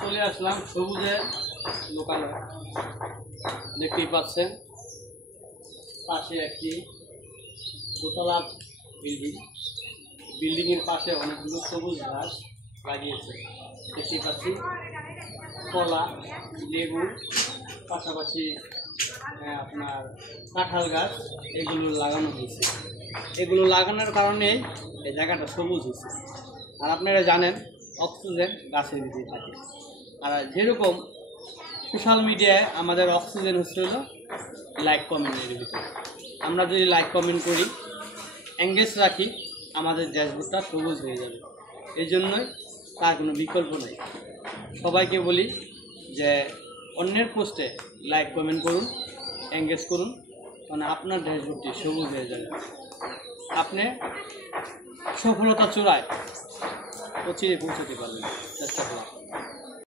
চলে আসলাম সবুজের দোকানে। দেখতেই পাচ্ছেন পাশে একটি দোতলা বিল্ডিংয়ের পাশে অনেকগুলো সবুজ ঘাস লাগিয়েছে। দেখতেই পাচ্ছি কলা, লেবু, পাশাপাশি আপনার কাঁঠাল গাছ এগুলো লাগানো হয়েছে। এগুলো লাগানোর কারণে এই জায়গাটা সবুজ হয়েছে। আর আপনারা জানেন অক্সিজেন গাছের ভিতরে থাকে। আর যেরকম সোশ্যাল মিডিয়ায় আমাদের অক্সিজেন হচ্ছে হলো লাইক কমেন্টের ভিতরে। আমরা যদি লাইক কমেন্ট করি, এঙ্গেজ রাখি, আমাদের ড্যাশবোর্ডটা সবুজ হয়ে যাবে। এই জন্যই তার কোনো বিকল্প নেই। সবাইকে বলি যে অন্যের পোস্টে লাইক কমেন্ট করুন, এঙ্গেজ করুন, মানে আপনার ড্যাশবোর্ডটি সবুজ হয়ে যাবে। আপনি সফলতা চূড়ায় অচিরে পৌঁছতে পারবেন। চেষ্টা করুন।